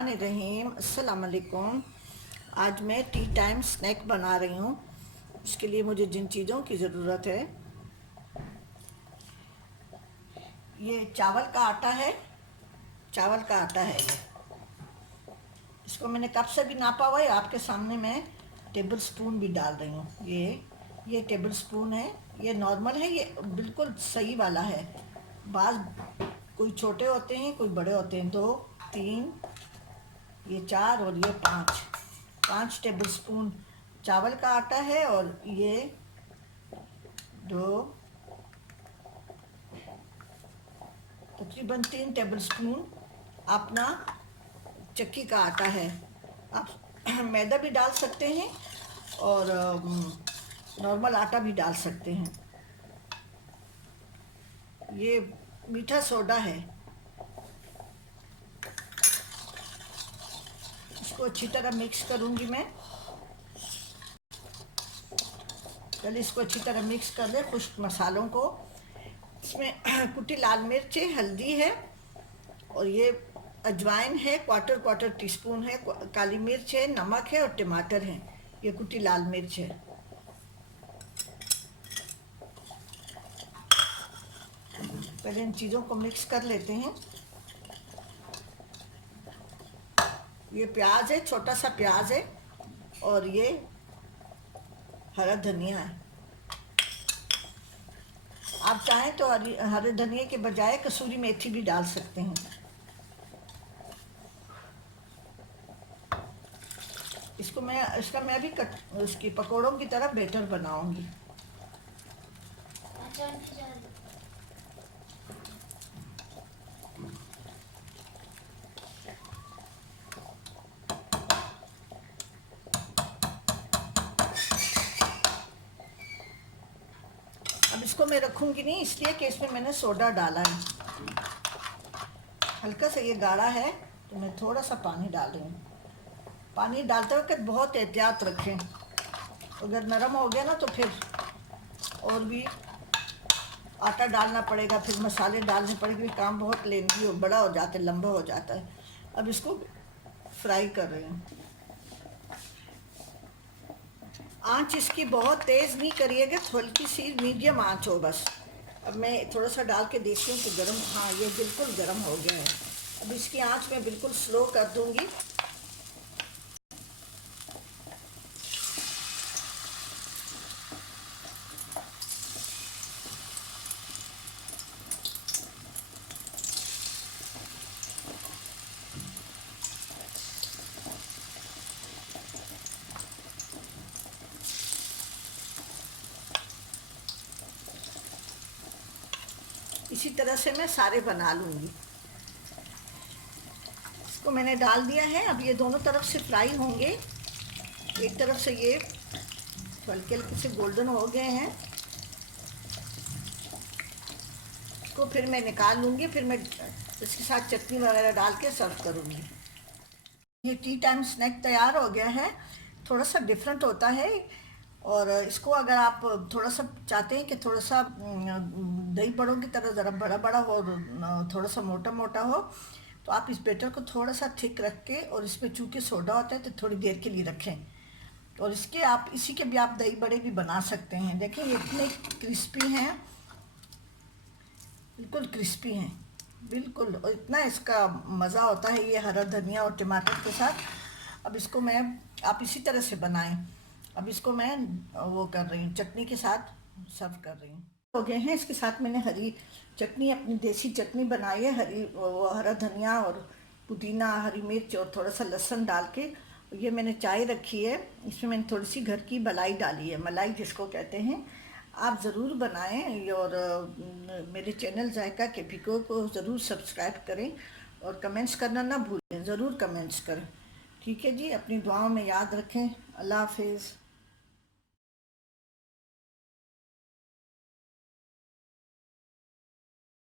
रहीम अस्सलाम वालेकुम। आज मैं टी टाइम स्नैक बना रही हूँ। उसके लिए मुझे जिन चीज़ों की ज़रूरत है, ये चावल का आटा है। चावल का आटा है ये। इसको मैंने कप से भी नापा हुआ है। आपके सामने मैं टेबल स्पून भी डाल रही हूँ। ये टेबल स्पून है। ये नॉर्मल है, ये बिल्कुल सही वाला है। बाज़ कोई छोटे होते हैं, कोई बड़े होते हैं। 2, 3, ये 4 और ये 5 टेबल स्पून चावल का आटा है। और ये 2 तकरीबन 3 टेबल स्पून अपना चक्की का आटा है। आप मैदा भी डाल सकते हैं और नॉर्मल आटा भी डाल सकते हैं। ये मीठा सोडा है। इसको अच्छी तरह मिक्स करूंगी मैं। पहले इसको अच्छी तरह मिक्स कर दे खुश्क मसालों को। इसमें कुटी लाल मिर्च है, हल्दी है और ये अजवाइन है, क्वार्टर टीस्पून है, काली मिर्च है, नमक है और टमाटर है। ये कुटी लाल मिर्च है। पहले इन चीज़ों को मिक्स कर लेते हैं। ये प्याज है, छोटा सा प्याज है और ये हरा धनिया है। आप चाहें तो हरे धनिया के बजाय कसूरी मेथी भी डाल सकते हैं। इसका मैं भी उसकी पकोड़ों की तरह बैटर बनाऊंगी। अब इसको मैं रखूंगी नहीं, इसलिए कि इसमें मैंने सोडा डाला है। हल्का सा ये गाढ़ा है तो मैं थोड़ा सा पानी डाल रही हूँ। पानी डालते वक्त बहुत एहतियात रखें। अगर नरम हो गया ना तो फिर और भी आटा डालना पड़ेगा, फिर मसाले डालने पड़ेंगे। काम बहुत लेंदी हो, बड़ा हो जाता है, लंबा हो जाता है। अब इसको फ्राई कर रही हूँ। आंच इसकी बहुत तेज़ नहीं करिएगा, हल्की सी मीडियम आंच हो बस। अब मैं थोड़ा सा डाल के देखती हूँ कि गर्म, हाँ ये बिल्कुल गर्म हो गया है। अब इसकी आंच मैं बिल्कुल स्लो कर दूँगी। इसी तरह से मैं सारे बना लूँगी। इसको मैंने डाल दिया है। अब ये दोनों तरफ से फ्राई होंगे। एक तरफ से ये हल्के हल्के से गोल्डन हो गए हैं। इसको फिर मैं निकाल लूँगी, फिर मैं इसके साथ चटनी वगैरह डाल के सर्व करूँगी। ये टी टाइम स्नैक तैयार हो गया है। थोड़ा सा डिफरेंट होता है। और इसको अगर आप थोड़ा सा चाहते हैं कि थोड़ा सा दही बड़ों की तरह ज़रा बड़ा बड़ा हो और थोड़ा सा मोटा मोटा हो, तो आप इस बैटर को थोड़ा सा थिक रख के, और इसमें चूँकि सोडा होता है तो थोड़ी देर के लिए रखें। और इसी के भी आप दही बड़े भी बना सकते हैं। देखें ये इतने क्रिस्पी हैं, बिल्कुल क्रिस्पी हैं बिल्कुल। और इतना इसका मज़ा होता है ये हरा धनिया और टमाटर के साथ। अब इसको आप इसी तरह से बनाएं। अब इसको मैं वो कर रही हूँ, चटनी के साथ सर्व कर रही हूँ। हो गए हैं। इसके साथ मैंने हरी चटनी, अपनी देसी चटनी बनाई है। हरा धनिया और पुदीना, हरी मिर्च और थोड़ा सा लहसुन डाल के। ये मैंने चाय रखी है, इसमें मैंने थोड़ी सी घर की मलाई डाली है, मलाई जिसको कहते हैं। आप ज़रूर बनाएं। और मेरे चैनल जायका केपिको को ज़रूर सब्सक्राइब करें और कमेंट्स करना ना भूलें, ज़रूर कमेंट्स करें। ठीक है जी, अपनी दुआओं में याद रखें। अल्लाह हाफिज़।